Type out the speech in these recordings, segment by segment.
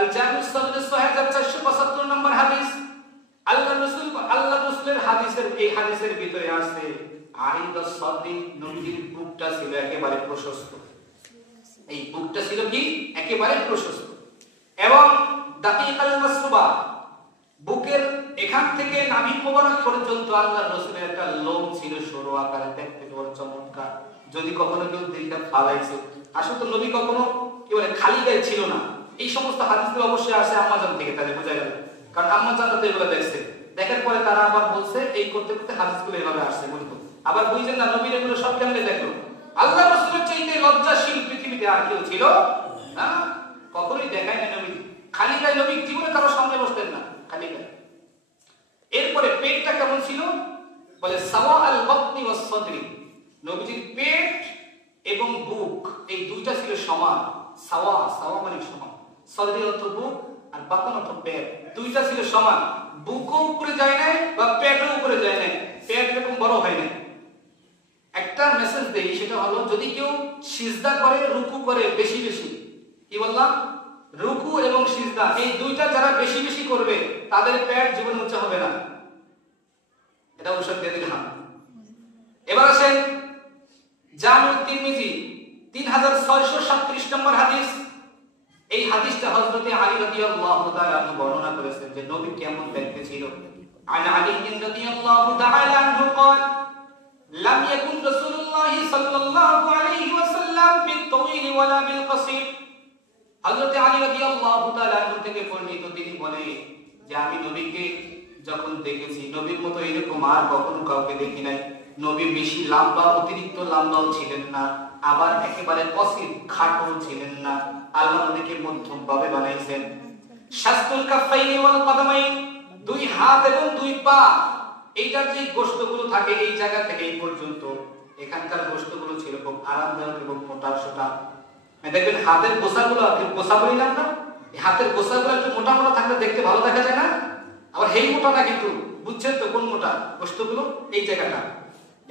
আল জামিউস সগীর 6475 নম্বর হাদিস। আল্লাহ রাসূলের এই হাদিসের ভিতরে আছে আরিদাস সাদরি, নবীর বুকটা ছিল একেবারে প্রশস্ত। এই বুকটা ছিল কি একেবারে প্রশস্ত। এবং দাকিকাল মাসরুবা, বুকের এখান থেকে নাভি মোবারক পর্যন্ত আল্লাহ রাসূলের একটা লোম ছিল সরু আকারে, দেখতে বড় চমৎকার। যদি কখনো কেউ দিলটা ফালাইছে, আসলে তো নবী কখনো কি বলে খালি গায়ে ছিল না। এই সমস্ত হাদিসগুলো অবশ্যই আসে আম্মাজান থেকে, তাহলে বোঝা গেল। কারণ আম্মাজান তো এগুলো দেখছে, দেখার পরে তারা আবার বলছে এই করতে করতে হাদিসগুলো এভাবে আসছে বলতো। আবার বুঝছেন না, নবীর এগুলো সব কেমনে দেখলো। আল্লাহ রাসূলের চাইতে লজ্জাশীল পৃথিবীতে আর কেউ ছিল না, কখনোই দেখায় না নবী খালি গায়ে। নবী জীবনে কারো সামনে বসতেন না খালি গায়ে। এরপরে পেটটা কেমন ছিল বলে সাওয়া আল বাতনি ওয়াস সাদরি, নবীজির পেট এবং বুক এই দুইটা ছিল সমান। সাওয়া, সাওয়া মানে সমান, সাদরি অর্থ বুক আর বাতন অর্থ পেট, দুইটা ছিল সমান। বুকও উপরে যায় না বা পেটও উপরে যায় না, পেট এরকম বড় হয় না। একটা মেসেজ দেই, সেটা হলো যদি কেউ সিজদা করে রুকু করে বেশি বেশি, কি বললাম রুকু এবং সিজদা এই দুইটা যারা বেশি বেশি করবে তাদের পেট জীবনে উঁচা হবে না, এটা ঔষধ দিয়ে দিলাম। এবার আসেন জামিউ তিরমিজি 3637 নম্বর হাদিস। এই হাদিসটা হযরত আলী রাদিয়াল্লাহু তাআলা আনহু বর্ণনা করেছেন যে নবী কেমন দেখতে ছিল। আন আলী রাদিয়াল্লাহু তাআলা আনহু قال لم يكن رسول الله صلى الله عليه وسلم بالطويل ولا بالقصير। হযরত আলী রাদিয়াল্লাহু তাআলা আনহু থেকে বর্ণিত, তিনি বলে যে আমি নবীকে যখন দেখেছি, নবীর মতো এরকম আর কখনো কাউকে দেখি নাই। নবী বেশি লম্বা, অতিরিক্ত লম্বাও ছিলেন না, আবার একেবারে কসির খাটো ছিলেন না। আল্লাহ নবীকে মধ্যম ভাবে বানাইছেন। শাসতুল কাফাইনি ওয়াল কদমাইন, দুই হাত এবং দুই পা, এইটার যে গোশতগুলো থাকে এই জায়গা থেকে এই পর্যন্ত, এখানকার গোশতগুলো ছিল খুব আরামদায়ক এবং মোটা সোটা। দেখবেন হাতের গোছাগুলো, গোছা বলি না আমরা, এই হাতের গোছাগুলো একটু মোটা মোটা থাকলে দেখতে ভালো দেখা যায় না? আবার এই মোটা না, কিন্তু বুঝছেন তো কোন মোটা গোশতগুলো, এই জায়গাটা,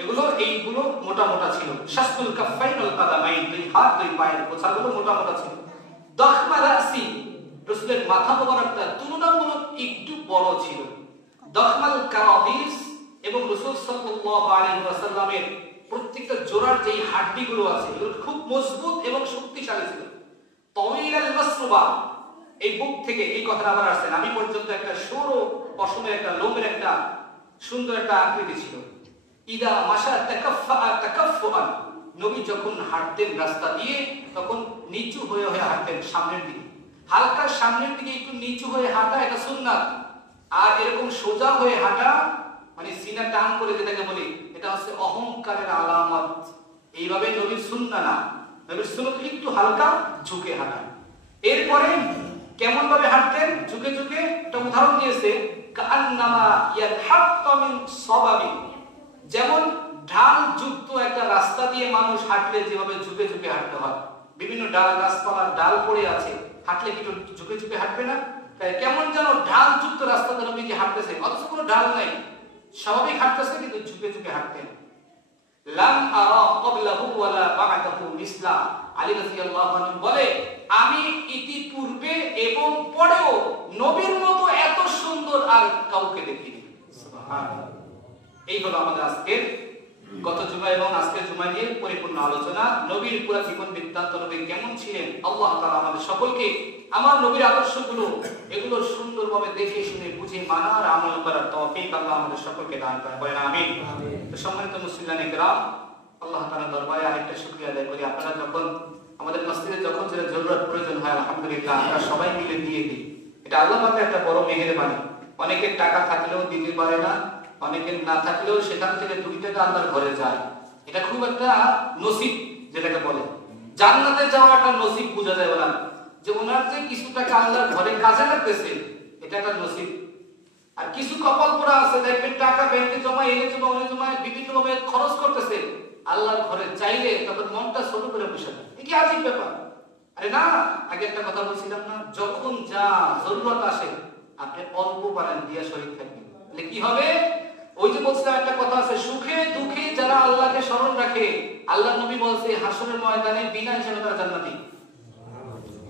এগুলো এইগুলো মোটা মোটা ছিল। শাসতুল কাফাইন ওয়াল কদমাইন, দুই হাত দুই পায়ের গোছাগুলো মোটা মোটা ছিল। দখমা রাসি, রাসূলের মাথা মোবারকটা তুলনামূলক একটু বড় ছিল। দখমাল কারাদিস, এবং রাসূল সাল্লাল্লাহু আলাইহি ওয়াসাল্লামের প্রত্যেকটা জোড়ার যে হাড়গুলো আছে এগুলো খুব মজবুত এবং শক্তিশালী ছিল। তাওয়িল আল মাসরুবা, এই বুক থেকে এই কথাটা আবার আসছে, আমি পর্যন্ত একটা সরু পশমের একটা লোমের একটা সুন্দর একটা আকৃতি ছিল। ইদা মাশা তাকাফফুআন, নবী যখন হাঁটতেন রাস্তা দিয়ে তখন নিচু হয়ে হয়ে হাঁটতেন সামনের দিকে, হালকা সামনের দিকে একটু নিচু হয়ে হাঁটা এটা সুন্নাত। আর এরকম সোজা হয়ে হাঁটা মানে সিনা টান করে যেটাকে বলি, এটা হচ্ছে অহংকারের আলামত। এইভাবে নবীর সুন্নাহ না, নবীর সুন্নাত একটু হালকা ঝুঁকে হাঁটা। এরপরে কেমন ভাবে হাঁটতেন ঝুঁকে ঝুঁকে, একটা উদাহরণ দিয়েছে কান্নামা ইয়াতহাত্তা মিন সাবাবি, যেমন ঢাল যুক্ত একটা রাস্তা দিয়ে মানুষ হাঁটলে যেভাবে ঝুঁকে ঝুঁকে হাঁটতে হয়, বিভিন্ন ডাল গাছপালার ডাল পড়ে আছে, হাঁটলে কি ঝুঁকে ঝুঁকে হাঁটবে না? কেমন যেন ঢাল যুক্ত রাস্তাতে নবীজি হাঁটতেছে, অথচ কোনো ঢাল নাই, স্বাভাবিক হাঁটতেছে কিন্তু ঝুঁকে ঝুঁকে হাঁটতেন। লাম আরা ক্বাবলাহু ওয়ালা বা'দাহু মিসলা, আলী রাদিয়াল্লাহু আনহু বলে আমি ইতিপূর্বে এবং পরেও নবীর মতো এত সুন্দর আর কাউকে দেখিনি। সুবহানাল্লাহ। এই হলো আমাদের আজকের গত জুমা এবং আজকের জুমা নিয়ে পরিপূর্ণ আলোচনা। নবীর পুরো জীবন বৃত্তান্ত, নবী কেমন ছিলেন, আল্লাহ তাআলা আমাদের সকলকে আমার নবীর আদর্শগুলো এগুলো সুন্দরভাবে দেখে শুনে বুঝে মানার আমল করার তৌফিক আল্লাহ আমাদের সকলকে দান করেন, বলেন আমিন। তো সম্মানিত মুসলিমান ইকরাম, আল্লাহ তাআলার দরবারে আরেকটা শুকরিয়া আদায় করি, আপনারা যখন আমাদের মসজিদে যখন যেটা জরুরত প্রয়োজন হয় আলহামদুলিল্লাহ আমরা সবাই মিলে দিয়ে দিই, এটা আল্লাহ পাকের একটা বড় মেহেরবানি। অনেকের টাকা থাকলেও দিতে পারে না, অনেকের না থাকলেও সেখান থেকে 2 টাকা আল্লাহর ঘরে যায়, এটা খুব একটা নসিব, যেটাকে বলে জান্নাতে যাওয়া একটা নসিব বোঝা যায় বলা, যে ওনার যে কিছু টাকা আল্লাহর ঘরে কাজে লাগতেছে এটা একটা নসিব। আর কিছু কপাল পোড়া আছে, দেখবেন টাকা ব্যাংকে জমা, এনে জমা, ওনে জমা, বিভিন্ন ভাবে খরচ করতেছে, আল্লাহর ঘরে চাইলে তখন মনটা ছোট করে বসে যায়, কি আজীব ব্যাপার। আরে না, আগে একটা কথা বলছিলাম না, যখন যা জরুরত আসে আপনি অল্প পারেন দিয়া শহীদ থাকবেন, তাহলে কি হবে? ওই যে বলছিলাম একটা কথা আছে, সুখে দুঃখে যারা আল্লাহকে স্মরণ রাখে, আল্লাহ নবী বলছে হাসরের ময়দানে বিনা হিসাবে তারা জান্নাতি।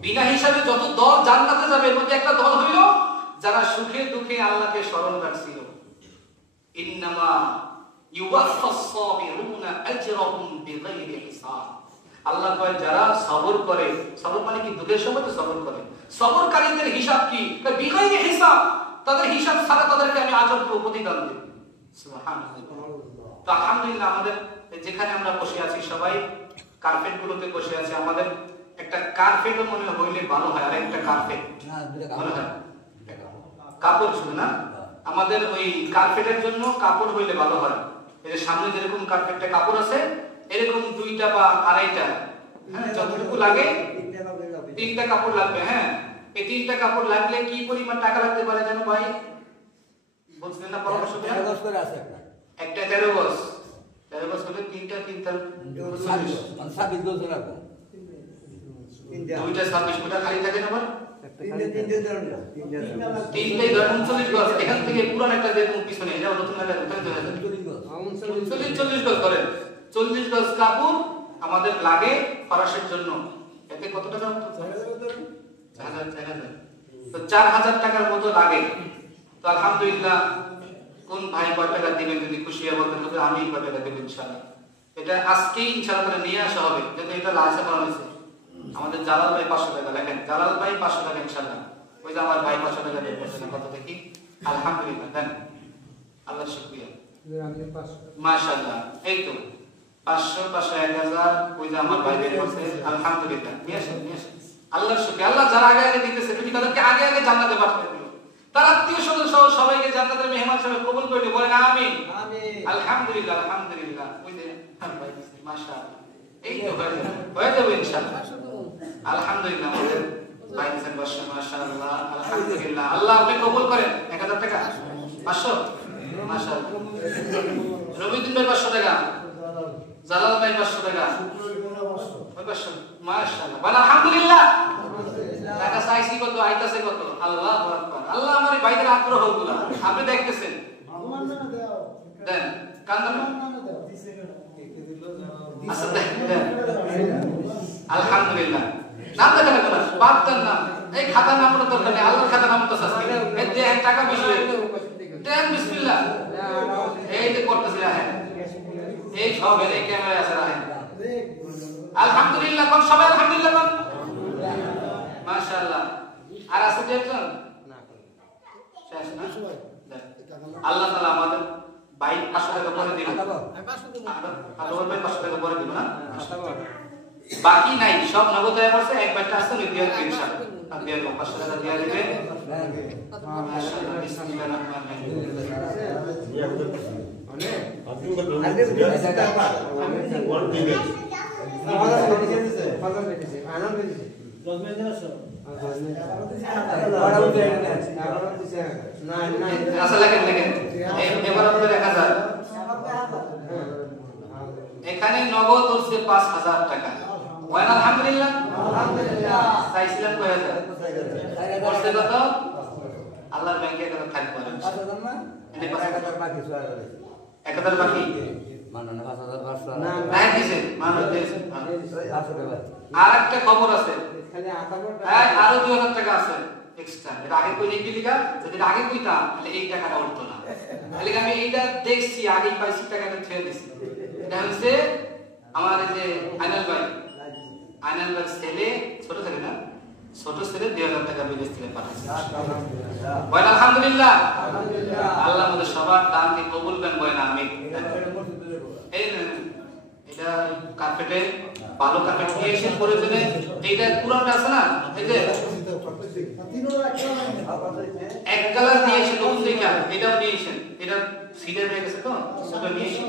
বিনা হিসাবে যত দল জান্নাতে যাবে এর মধ্যে একটা দল হইল যারা সুখে দুঃখে আল্লাহকে স্মরণ রাখছিল। ইন্নামা ইউওয়াফাস সাবিরুনা আজরাহুম বিগাইরি হিসাব। আল্লাহ কয় যারা সবর করে, সবর মানে কি দুঃখের সময় তো সবর করে, সবরকারীদের হিসাব কি বিগাইরি হিসাব, তাদের হিসাব ছাড়া তাদেরকে আমি আজর প্রতিদান দেব। সুবহানাল্লাহ। তো আলহামদুলিল্লাহ আমাদের যেখানে আমরা বসে আছি সবাই কার্পেট গুলোতে বসে আছি, আমাদের একটা কার্পেটও মনে হইলে ভালো হয়, আর একটা কার্পেট মনে হয় কাপড় শুধু না, আমাদের ওই কার্পেটের জন্য কাপড় হইলে ভালো হয়। এই যে সামনে যেরকম কার্পেটটা কাপড় আছে এরকম 2টা বা 2.5টা, হ্যাঁ যতটুকু লাগে 3টা কাপড় লাগবে। হ্যাঁ এই 3টা কাপড় লাগলে কি পরিমাণ টাকা লাগতে পারে জানো ভাই? বুঝলেন না পরামর্শ দেন? 13 গজ করে আছে একটা 13 গজ হলে 3টা 26 গজ লাগবে। 2টা 26 ফুট খালি থাকে না? 3টাই ধরেন 39 গজ। এখান থেকে পুরান একটা দেখুন পিছনে, এটা নতুন লাগা 40 গজ করেন। 40 গজ কাপড় আমাদের লাগে ফরাশের জন্য। এতে কত টাকা? 4000 তো 4000 টাকার মতো লাগে। তো আলহামদুলিল্লাহ কোন ভাই কয় টাকা দিবেন যদি খুশি হয়ে বলতেন তবে আমি কয় টাকা দেব ইনশাআল্লাহ। এটা আজকেই ইনশাআল্লাহ নিয়ে আসা হবে, যেহেতু এটা লাইসেন্স করা হয়েছে। আমাদের জালাল ভাই 500 টাকা লেখেন, জালাল ভাই 500 টাকা ইনশাআল্লাহ। ওই যে আমার ভাই 500 টাকা দিয়ে বলছেন কত দেখি। আলহামদুলিল্লাহ দেন, আল্লাহর শুকরিয়া, মাশাআল্লাহ। এই তো 500 1000 ওই যে আমার ভাই বের করছে, আলহামদুলিল্লাহ নিয়ে আসেন। আল্লাহর শুকরিয়া। আল্লাহ যারা আগে আগে দিতেছে তুমি তাদেরকে আগে আগে জান্নাতে পাঠিয়ে দিও, তার আত্মীয় স্বজন সহ সবাইকে জান্নাতের মেহমান হিসেবে কবুল করে দিও, বলেন আমিন। আলহামদুলিল্লাহ আলহামদুলিল্লাহ। ওই যে ভাই মাশাআল্লাহ, এই তো হয়ে যাবে ইনশাআল্লাহ। আলহামদুলিল্লাহ আমাদের ভাই দিয়েছেন বর্ষা, মাশাআল্লাহ আলহামদুলিল্লাহ। আল্লাহ আপনি কবুল করেন। 1000 টাকা 500 মাশাআল্লাহ। রবিউদ্দিন ভাই 500 টাকা, জালাল ভাই 500 টাকা, 500 মাশাআল্লাহ। বল আলহামদুলিল্লাহ। টাকা চাইছি কত আইতাছে কত? আল্লাহু আকবার। আল্লাহ আমার ভাইদের আগ্রহ গুলো আপনি দেখতেছেন, দেন কান্দন আচ্ছা দেন। আলহামদুলিল্লাহ। নাম লেখা লাগবে না, বাদদার নাম, এই খাতার নাম কোনো দরকার নেই, আল্লাহর খাতার নাম তো আছে। এই যে টাকা বেশি দেন বিসমিল্লাহ। এই যে করতেছি রাখেন, এই সব এই ক্যামেরায় আছে রাখেন। আলহামদুলিল্লাহ কোন সবাই আলহামদুলিল্লাহ কোন মাশাআল্লাহ। আর আছে দেখছেন না শেষ না? আল্লাহ তাআলা আমাদের ভাই 500 টাকা পরে দিবেন। আল্লাহ ভাই 500 টাকা পরে দিবেন না? বাকি নাই, সব নগদ হয়ে পড়ছে। এক ব্যাগটা আছে ওই দিয়ে ইনশাআল্লাহ আর দিয়ে 500 টাকা দিয়ে দিবেন। মাশাআল্লাহ বিসমিল্লাহির রহমানির এখানে নগদ হচ্ছে 5000 টাকা। আলহামদুলিল্লাহ চাইছিলাম কয় হাজার করছে কত? আল্লাহর ব্যাংকে কত থাকবে না 1000 বাকি আর একটা খবর আছে, আরো 2000 টাকা আছে এক্সট্রা। এটা আগে কই নেই লিখা, যদি আগে কইতাম তাহলে এই টাকাটা উঠতো না। তাহলে আমি এইটা দেখছি আগে পাইছি টাকাটা ছেড়ে দিছি। এটা হচ্ছে আমার এই যে আইনাল ভাই ছেলে, ছোট ছেলে না, ছোট ছেলে 2000 টাকা বিদেশ থেকে পাঠাচ্ছে। আলহামদুলিল্লাহ। আল্লাহ আমাদের সবার দানকে কবুল করেন, বলেন আমিন। এই এটা কার্পেটে ভালো কার্পেট নিয়েছেন প্রয়োজনে। এইটা পুরানটা আছে না, এই যে এক কালার নিয়েছেন নতুন দেখা, এটাও নিয়েছেন। এটা সিডে হয়ে গেছে তো সেটা নিয়েছেন।